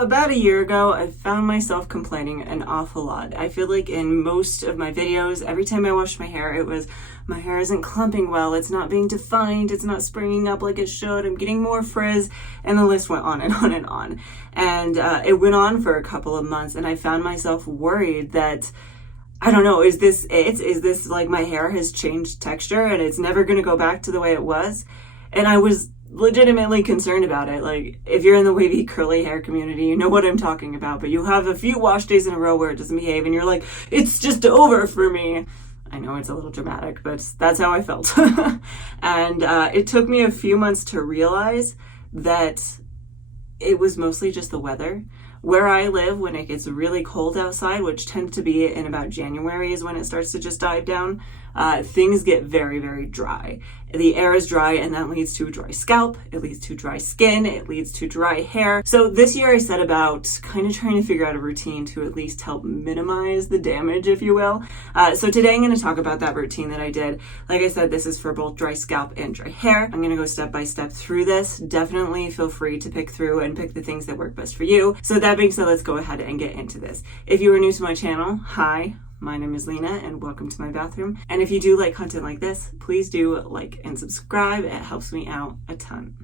About a year ago, I found myself complaining an awful lot. I feel like in most of my videos, every time I washed my hair, it was, my hair isn't clumping well, it's not being defined, it's not springing up like it should, I'm getting more frizz, and the list went on and on and on. And it went on for a couple of months, and I found myself worried that, I don't know, is this it? Is this like my hair has changed texture and it's never gonna go back to the way it was? And I was legitimately concerned about it. Like, if you're in the wavy curly hair community, you know what I'm talking about, but you have a few wash days in a row where it doesn't behave and you're like, it's just over for me. I know it's a little dramatic, but that's how I felt. And it took me a few months to realize that it was mostly just the weather. Where I live, when it gets really cold outside, which tends to be in about January is when it starts to just dive down, things get very, very dry. The air is dry, and that leads to a dry scalp, it leads to dry skin, it leads to dry hair. So this year I set about kind of trying to figure out a routine to at least help minimize the damage, if you will. So today I'm going to talk about that routine that I did. Like I said, this is for both dry scalp and dry hair. I'm going to go step by step through this. Definitely feel free to pick through and pick the things that work best for you. So that being said, let's go ahead and get into this. If you are new to my channel, hi. My name is Lena and welcome to my bathroom. And if you do like content like this, please do like and subscribe. It helps me out a ton.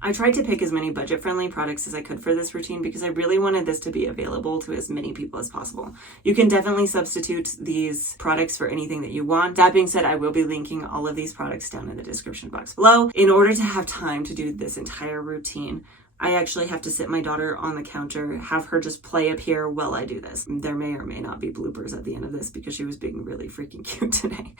I tried to pick as many budget-friendly products as I could for this routine because I really wanted this to be available to as many people as possible. You can definitely substitute these products for anything that you want. That being said, I will be linking all of these products down in the description box below. In order to have time to do this entire routine, I actually have to sit my daughter on the counter, have her just play up here while I do this. There may or may not be bloopers at the end of this because she was being really freaking cute today.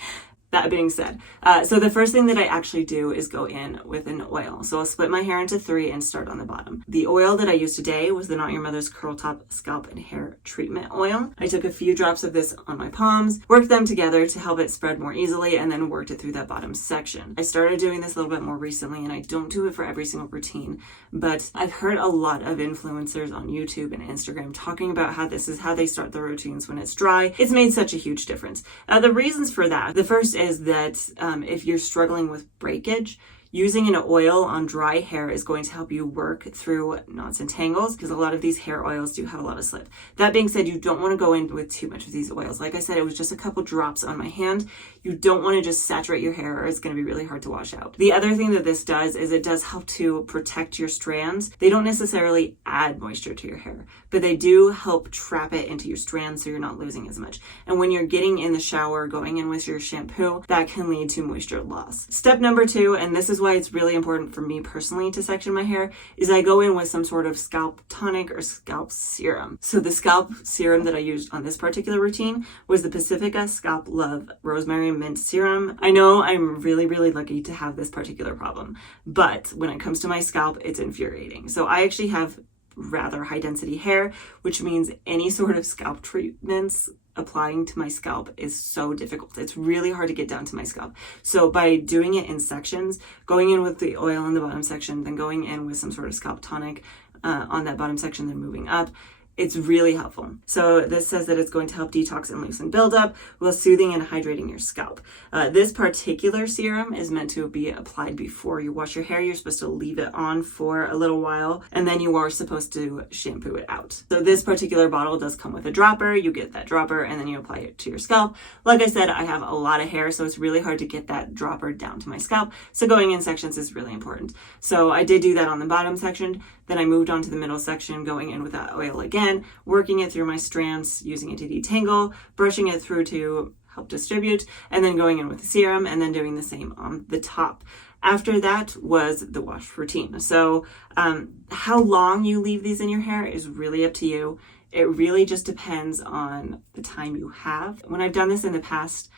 That being said, so the first thing that I actually do is go in with an oil. So I'll split my hair into 3 and start on the bottom. The oil that I used today was the Not Your Mother's Curl Top Scalp and Hair Treatment Oil. I took a few drops of this on my palms, worked them together to help it spread more easily, and then worked it through that bottom section. I started doing this a little bit more recently, and I don't do it for every single routine, but I've heard a lot of influencers on YouTube and Instagram talking about how this is how they start their routines when it's dry. It's made such a huge difference. The reasons for that, the first is that if you're struggling with breakage, using an oil on dry hair is going to help you work through knots and tangles because a lot of these hair oils do have a lot of slip. That being said, you don't want to go in with too much of these oils. Like I said, it was just a couple drops on my hand. You don't want to just saturate your hair or it's going to be really hard to wash out. The other thing that this does is it does help to protect your strands. They don't necessarily add moisture to your hair, but they do help trap it into your strands so you're not losing as much. And when you're getting in the shower, going in with your shampoo, that can lead to moisture loss. Step number 2, and this is why it's really important for me personally to section my hair, is I go in with some sort of scalp tonic or scalp serum. So the scalp serum that I used on this particular routine was the Pacifica Scalp Love Rosemary Mint Serum. I know I'm really, really lucky to have this particular problem, but when it comes to my scalp, it's infuriating. So I actually have rather high density hair, which means any sort of scalp treatments applying to my scalp is so difficult. It's really hard to get down to my scalp. So by doing it in sections, going in with the oil in the bottom section, then going in with some sort of scalp tonic on that bottom section, then moving up, it's really helpful. So this says that it's going to help detox and loosen buildup while soothing and hydrating your scalp. This particular serum is meant to be applied before you wash your hair. You're supposed to leave it on for a little while and then you are supposed to shampoo it out. So this particular bottle does come with a dropper. You get that dropper and then you apply it to your scalp. Like I said, I have a lot of hair, so it's really hard to get that dropper down to my scalp. So going in sections is really important. So I did do that on the bottom section. Then I moved on to the middle section, going in with that oil again, working it through my strands, using it to detangle, brushing it through to help distribute, and then going in with the serum and then doing the same on the top. After that was the wash routine. So how long you leave these in your hair is really up to you. It really just depends on the time you have. When I've done this in the past,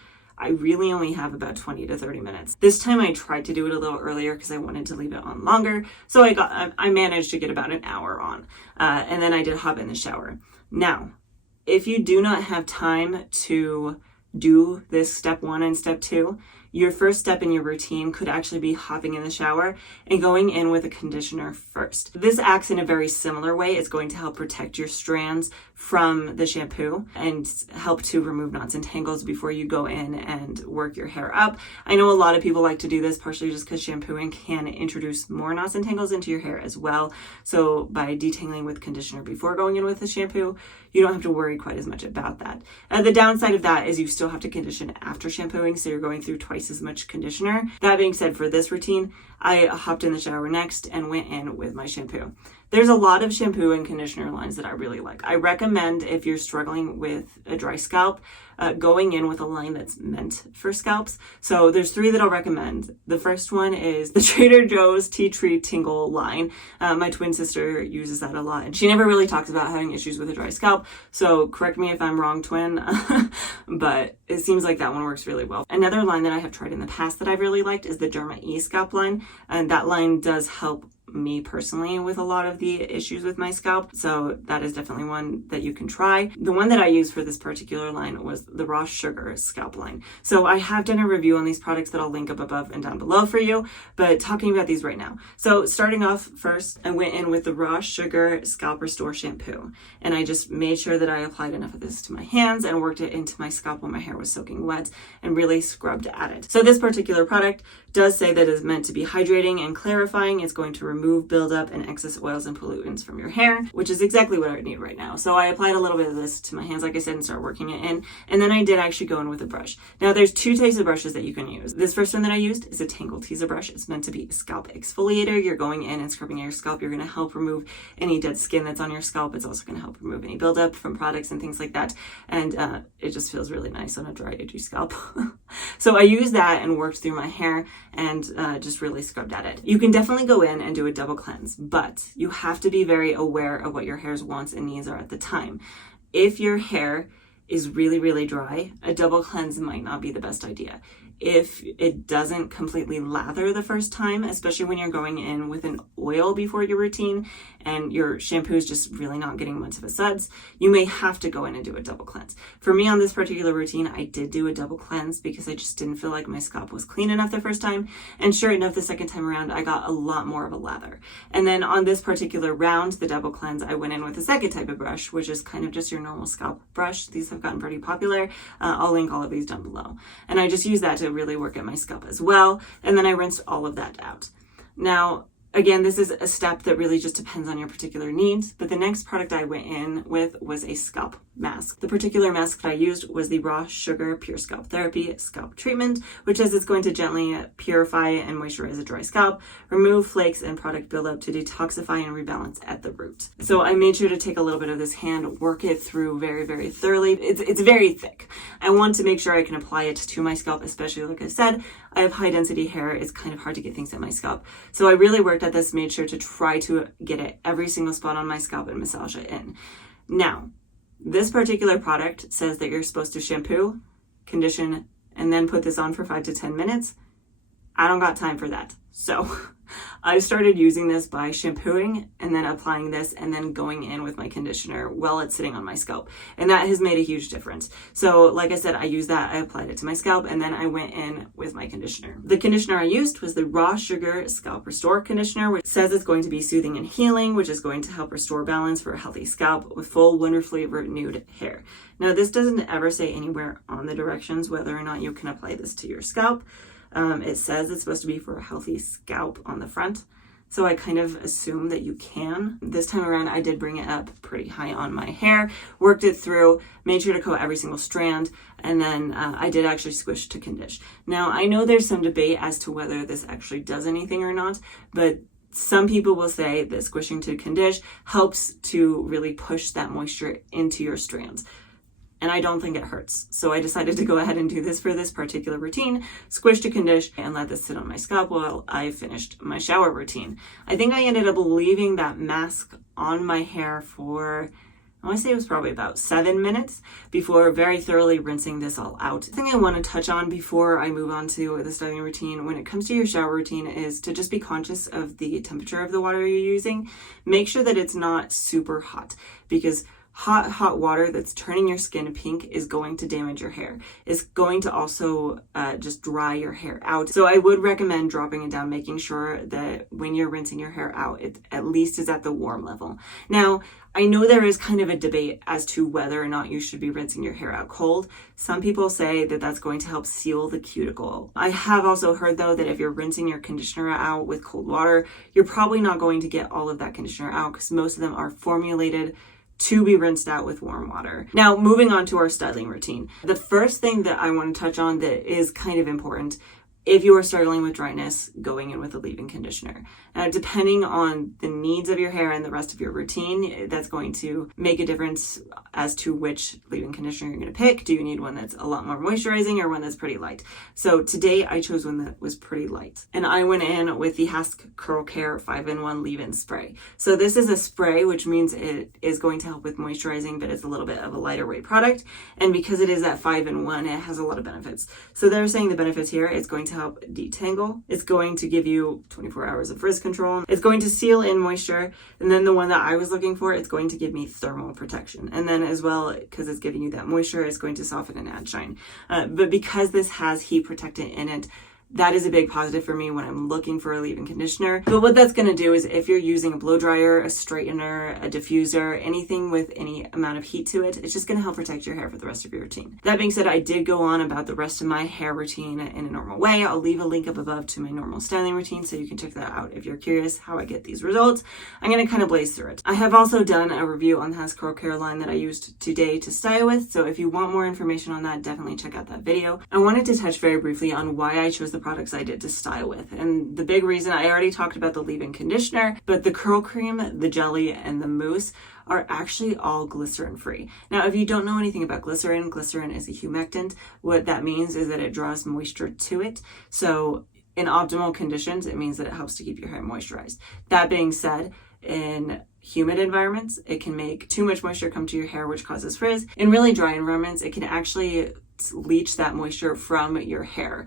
I really only have about 20 to 30 minutes. This time I tried to do it a little earlier because I wanted to leave it on longer. So I managed to get about an hour on. And then I did hop in the shower. Now, if you do not have time to do this step 1 and step 2, your first step in your routine could actually be hopping in the shower and going in with a conditioner first. This acts in a very similar way. It's going to help protect your strands from the shampoo and help to remove knots and tangles before you go in and work your hair up. I know a lot of people like to do this partially just because shampooing can introduce more knots and tangles into your hair as well. So by detangling with conditioner before going in with the shampoo, you don't have to worry quite as much about that. The downside of that is you still have to condition after shampooing, so you're going through twice as much conditioner. That being said, for this routine, I hopped in the shower next and went in with my shampoo. There's a lot of shampoo and conditioner lines that I really like. I recommend, if you're struggling with a dry scalp, going in with a line that's meant for scalps. So there's 3 that I'll recommend. The first one is the Trader Joe's Tea Tree Tingle line. My twin sister uses that a lot, and she never really talks about having issues with a dry scalp. So correct me if I'm wrong, twin, but it seems like that one works really well. Another line that I have tried in the past that I've really liked is the Derma E scalp line, and that line does help me personally with a lot of the issues with my scalp, so that is definitely one that you can try. The one that I used for this particular line was the Raw Sugar scalp line. So I have done a review on these products that I'll link up above and down below for you, but talking about these right now. So starting off first, I went in with the Raw Sugar Scalp Restore shampoo, and I just made sure that I applied enough of this to my hands and worked it into my scalp while my hair was soaking wet and really scrubbed at it. So this particular product does say that it is meant to be hydrating and clarifying. It's going to remove buildup and excess oils and pollutants from your hair, which is exactly what I need right now. So I applied a little bit of this to my hands, like I said, and started working it in. And then I did actually go in with a brush. Now there's 2 types of brushes that you can use. This first one that I used is a Tangle Teaser brush. It's meant to be a scalp exfoliator. You're going in and scrubbing your scalp. You're going to help remove any dead skin that's on your scalp. It's also going to help remove any buildup from products and things like that. And it just feels really nice on a dry, itchy scalp. So I used that and worked through my hair and just really scrubbed at it. You can definitely go in and do a double cleanse, but you have to be very aware of what your hair's wants and needs are at the time. If your hair is really, really dry, a double cleanse might not be the best idea. If it doesn't completely lather the first time, especially when you're going in with an oil before your routine and your shampoo is just really not getting much of a suds, you may have to go in and do a double cleanse. For me on this particular routine, I did do a double cleanse because I just didn't feel like my scalp was clean enough the first time. And sure enough, the second time around, I got a lot more of a lather. And then on this particular round, the double cleanse, I went in with a second type of brush, which is kind of just your normal scalp brush. These have gotten pretty popular. I'll link all of these down below. And I just use that to really work at my scalp as well. And then I rinsed all of that out. Now, again, this is a step that really just depends on your particular needs, but the next product I went in with was a scalp mask. The particular mask that I used was the Raw Sugar Pure Scalp Therapy Scalp Treatment, which says it's going to gently purify and moisturize a dry scalp, remove flakes and product buildup to detoxify and rebalance at the root. So I made sure to take a little bit of this hand, work it through very, very thoroughly. It's very thick. I want to make sure I can apply it to my scalp, especially like I said, I have high density hair. It's kind of hard to get things at my scalp. So I really worked at this, made sure to try to get it every single spot on my scalp and massage it in. Now, this particular product says that you're supposed to shampoo, condition, and then put this on for 5 to 10 minutes. I don't got time for that. So I started using this by shampooing and then applying this and then going in with my conditioner while it's sitting on my scalp. And that has made a huge difference. So like I said, I used that, I applied it to my scalp, and then I went in with my conditioner. The conditioner I used was the Raw Sugar Scalp Restore Conditioner, which says it's going to be soothing and healing, which is going to help restore balance for a healthy scalp with full, wonderfully renewed hair. Now, this doesn't ever say anywhere on the directions whether or not you can apply this to your scalp. It says it's supposed to be for a healthy scalp on the front. So I kind of assume that you can. This time around, I did bring it up pretty high on my hair, worked it through, made sure to coat every single strand, and then I did actually squish to condition. Now, I know there's some debate as to whether this actually does anything or not, but some people will say that squishing to condition helps to really push that moisture into your strands. And I don't think it hurts. So I decided to go ahead and do this for this particular routine, squish to condition, and let this sit on my scalp while I finished my shower routine. I think I ended up leaving that mask on my hair for, I want to say it was probably about 7 minutes before very thoroughly rinsing this all out. The thing I want to touch on before I move on to the styling routine when it comes to your shower routine is to just be conscious of the temperature of the water you're using. Make sure that it's not super hot, because hot water that's turning your skin pink is going to damage your hair. It's going to also just dry your hair out. So I would recommend dropping it down, making sure that when you're rinsing your hair out, it at least is at the warm level. Now, I know there is kind of a debate as to whether or not you should be rinsing your hair out cold. Some people say that that's going to help seal the cuticle. I have also heard though that if you're rinsing your conditioner out with cold water, you're probably not going to get all of that conditioner out because most of them are formulated to be rinsed out with warm water. Now, moving on to our styling routine. The first thing that I want to touch on that is kind of important, if you are struggling with dryness, going in with a leave-in conditioner. Depending on the needs of your hair and the rest of your routine, that's going to make a difference as to which leave-in conditioner you're going to pick. Do you need one that's a lot more moisturizing or one that's pretty light? So today I chose one that was pretty light. And I went in with the Hask Curl Care 5-in-1 leave-in spray. So this is a spray, which means it is going to help with moisturizing, but it's a little bit of a lighter weight product. And because it is at 5-in-1, it has a lot of benefits. So they're saying the benefits here, it's going to help detangle. It's going to give you 24 hours of frizz control. It's going to seal in moisture. And then the one that I was looking for, it's going to give me thermal protection. And then as well, because it's giving you that moisture, it's going to soften and add shine. But because this has heat protectant in it, that is a big positive for me when I'm looking for a leave-in conditioner. But what that's going to do is if you're using a blow dryer, a straightener, a diffuser, anything with any amount of heat to it, it's just going to help protect your hair for the rest of your routine. That being said, I did go on about the rest of my hair routine in a normal way. I'll leave a link up above to my normal styling routine so you can check that out if you're curious how I get these results. I'm going to kind of blaze through it. I have also done a review on the Hask Curl Care line that I used today to style with, so if you want more information on that, definitely check out that video. I wanted to touch very briefly on why I chose the products I did to style with. And the big reason, I already talked about the leave-in conditioner, but the curl cream, the jelly, and the mousse are actually all glycerin free. Now, if you don't know anything about glycerin, glycerin is a humectant. What that means is that it draws moisture to it. So in optimal conditions, it means that it helps to keep your hair moisturized. That being said, in humid environments, it can make too much moisture come to your hair, which causes frizz. In really dry environments, it can actually leach that moisture from your hair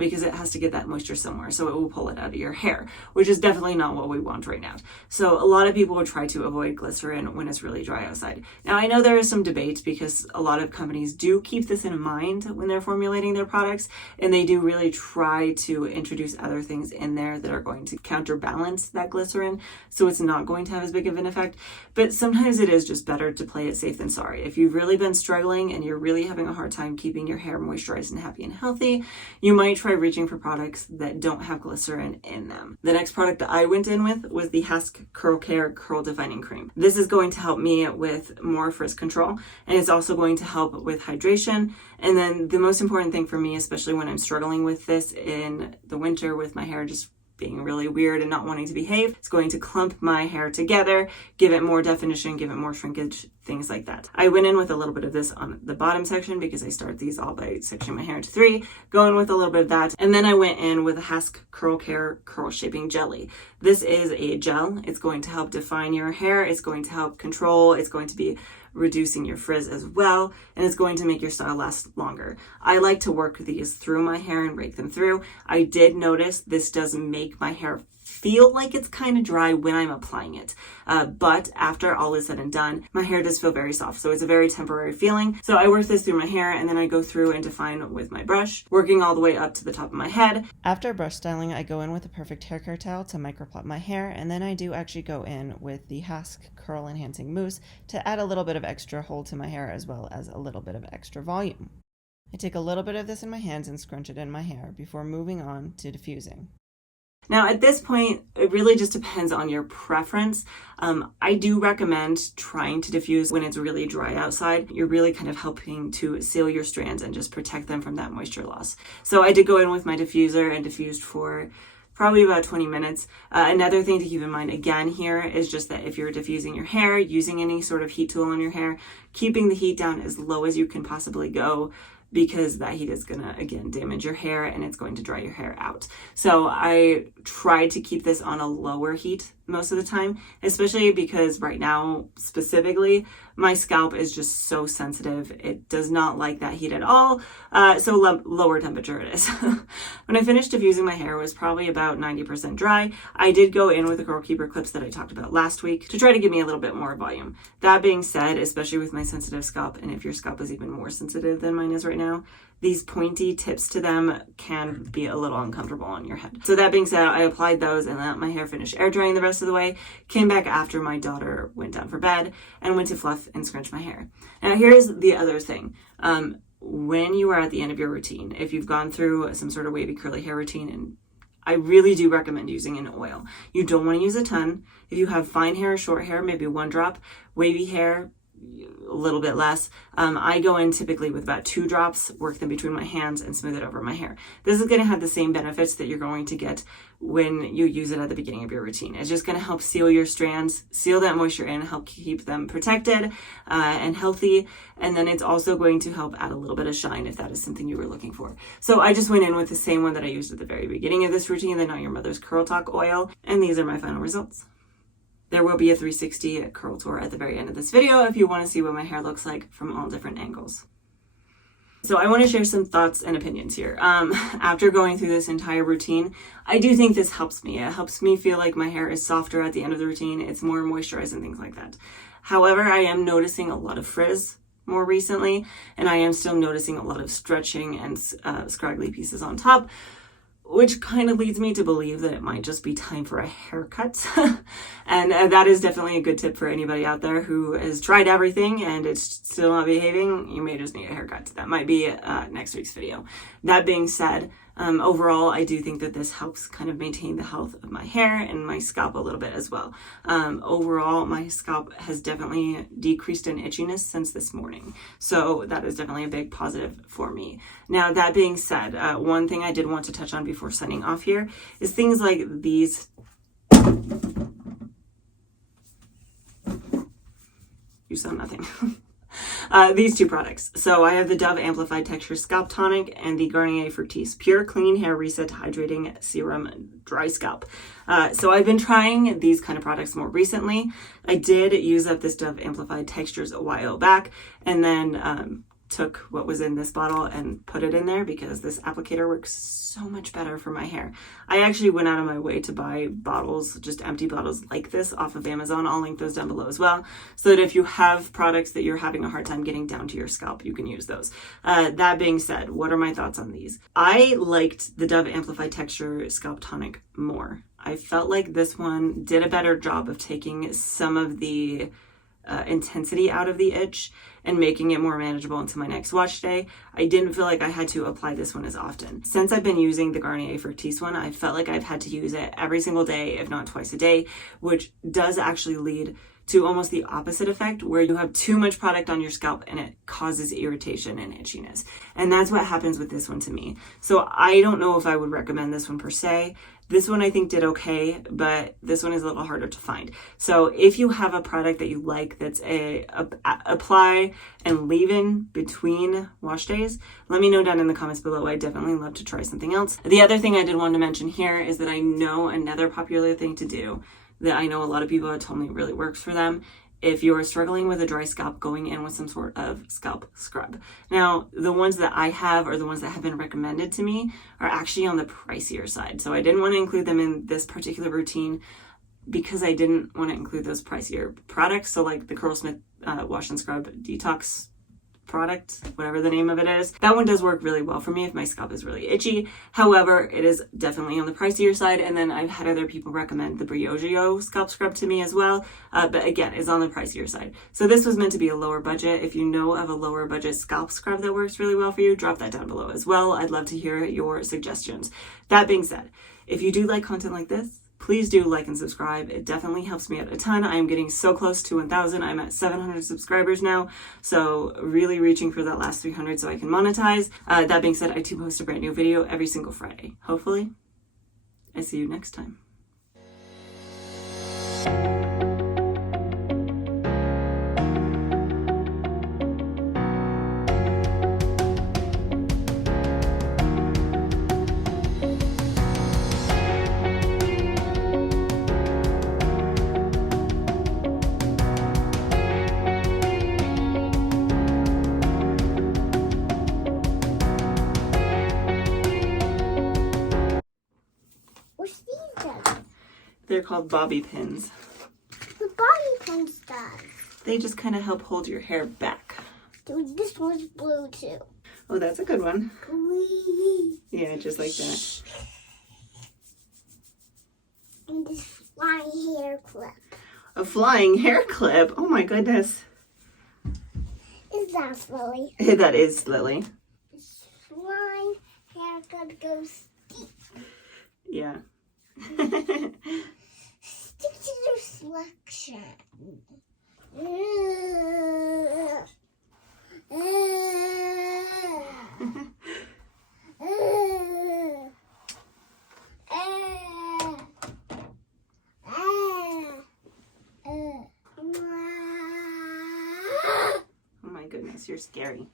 because it has to get that moisture somewhere, so it will pull it out of your hair, which is definitely not what we want right now. So a lot of people will try to avoid glycerin when it's really dry outside. Now, I know there is some debate because a lot of companies do keep this in mind when they're formulating their products, and they do really try to introduce other things in there that are going to counterbalance that glycerin, so it's not going to have as big of an effect. But sometimes it is just better to play it safe than sorry. If you've really been struggling and you're really having a hard time keeping your hair moisturized and happy and healthy, you might try reaching for products that don't have glycerin in them. The next product that I went in with was the Hask Curl Care Curl Defining Cream. This is going to help me with more frizz control, and it's also going to help with hydration. And then the most important thing for me, especially when I'm struggling with this in the winter with my hair just being really weird and not wanting to behave, it's going to clump my hair together, give it more definition, give it more shrinkage, things like that. I went in with a little bit of this on the bottom section because I start these all by sectioning my hair into 3, going with a little bit of that. And then I went in with a Hask Curl Care Curl Shaping Jelly. This is a gel. It's going to help define your hair. It's going to help control. It's going to be reducing your frizz as well, and it's going to make your style last longer. I like to work these through my hair and rake them through. I did notice this does make my hair feel like it's kind of dry when I'm applying it. But after all is said and done, my hair does feel very soft. So it's a very temporary feeling. So I work this through my hair and then I go through and define with my brush, working all the way up to the top of my head. After brush styling, I go in with a perfect hair care towel to microplot my hair. And then I do actually go in with the Hask Curl Enhancing Mousse to add a little bit of extra hold to my hair as well as a little bit of extra volume. I take a little bit of this in my hands and scrunch it in my hair before moving on to diffusing. Now, at this point, it really just depends on your preference. I do recommend trying to diffuse when it's really dry outside. You're really kind of helping to seal your strands and just protect them from that moisture loss. So I did go in with my diffuser and diffused for probably about 20 minutes. Another thing to keep in mind again here is just that if you're diffusing your hair, using any sort of heat tool on your hair, keeping the heat down as low as you can possibly go, because that heat is gonna, again, damage your hair and it's going to dry your hair out. So I tried to keep this on a lower heat most of the time, especially because right now specifically my scalp is just so sensitive. It does not like that heat at all. So lower temperature it is. When I finished diffusing my hair, it was probably about 90% dry. I did go in with the Curl Keeper clips that I talked about last week to try to give me a little bit more volume. That being said, especially with my sensitive scalp, and if your scalp is even more sensitive than mine is right now, these pointy tips to them can be a little uncomfortable on your head. So that being said, I applied those and let my hair finish air drying the rest of the way, came back after my daughter went down for bed, and went to fluff and scrunch my hair. Now here's the other thing. When you are at the end of your routine, if you've gone through some sort of wavy curly hair routine, and I really do recommend using an oil. You don't want to use a ton. If you have fine hair or short hair, maybe 1 drop. Wavy hair, a little bit less. I go in typically with about 2 drops, work them between my hands, and smooth it over my hair. This is going to have the same benefits that you're going to get when you use it at the beginning of your routine. It's just going to help seal your strands, seal that moisture in, help keep them protected and healthy. And then it's also going to help add a little bit of shine if that is something you were looking for. So I just went in with the same one that I used at the very beginning of this routine, the Not Your Mother's Curl Talk oil. And these are my final results. There will be a 360 curl tour at the very end of this video if you want to see what my hair looks like from all different angles. So I want to share some thoughts and opinions here. After going through this entire routine, I do think this helps me. It helps me feel like my hair is softer at the end of the routine. It's more moisturized and things like that. However, I am noticing a lot of frizz more recently, and I am still noticing a lot of stretching and scraggly pieces on top, which kind of leads me to believe that it might just be time for a haircut. And that is definitely a good tip for anybody out there who has tried everything and it's still not behaving. You may just need a haircut. That might be next week's video. That being said, overall, I do think that this helps kind of maintain the health of my hair and my scalp a little bit as well. Overall, my scalp has definitely decreased in itchiness since this morning. So that is definitely a big positive for me. Now, that being said, one thing I did want to touch on before signing off here is things like these. You saw nothing. These 2 products. So I have the Dove Amplified Texture Scalp Tonic and the Garnier Fructis Pure Clean Hair Reset Hydrating Serum Dry Scalp. So I've been trying these kind of products more recently. I did use up this Dove Amplified Textures a while back, and then took what was in this bottle and put it in there because this applicator works so much better for my hair. I actually went out of my way to buy bottles, just empty bottles like this off of Amazon. I'll link those down below as well, so that if you have products that you're having a hard time getting down to your scalp, you can use those. That being said, what are my thoughts on these? I liked the Dove Amplified Texture Scalp Tonic more. I felt like this one did a better job of taking some of the intensity out of the itch and making it more manageable into my next wash day. I didn't feel like I had to apply this one as often. Since I've been using the Garnier Fructis one, I felt like I've had to use it every single day, if not twice a day, which does actually lead to almost the opposite effect, where you have too much product on your scalp and it causes irritation and itchiness. And that's what happens with this one to me. So I don't know if I would recommend this one per se. This one I think did okay, but this one is a little harder to find. So if you have a product that you like that's a apply and leave in between wash days, let me know down in the comments below. I definitely love to try something else. The other thing I did want to mention here is that I know another popular thing to do that I know a lot of people have told me really works for them. If you're struggling with a dry scalp, going in with some sort of scalp scrub. Now, the ones that I have, or the ones that have been recommended to me, are actually on the pricier side. So I didn't want to include them in this particular routine because I didn't want to include those pricier products. So like the Curlsmith Wash and Scrub Detox product, whatever the name of it is. That one does work really well for me if my scalp is really itchy. However, it is definitely on the pricier side. And then I've had other people recommend the Briogeo scalp scrub to me as well. But again, it's on the pricier side. So this was meant to be a lower budget. If you know of a lower budget scalp scrub that works really well for you, drop that down below as well. I'd love to hear your suggestions. That being said, if you do like content like this, please do like and subscribe. It definitely helps me out a ton. I'm getting so close to 1,000. I'm at 700 subscribers now. So really reaching for that last 300 so I can monetize. That being said, I do post a brand new video every single Friday. Hopefully, I see you next time. They're called bobby pins. The bobby pins does. They just kind of help hold your hair back. Dude, this one's blue too. Oh, that's a good one. Wee. Yeah, just like that. And this flying hair clip. A flying hair clip? Oh my goodness. Is that Lily? That is Lily. This flying hair clip goes deep. Yeah. Stick to the selection. Oh my goodness, you're scary.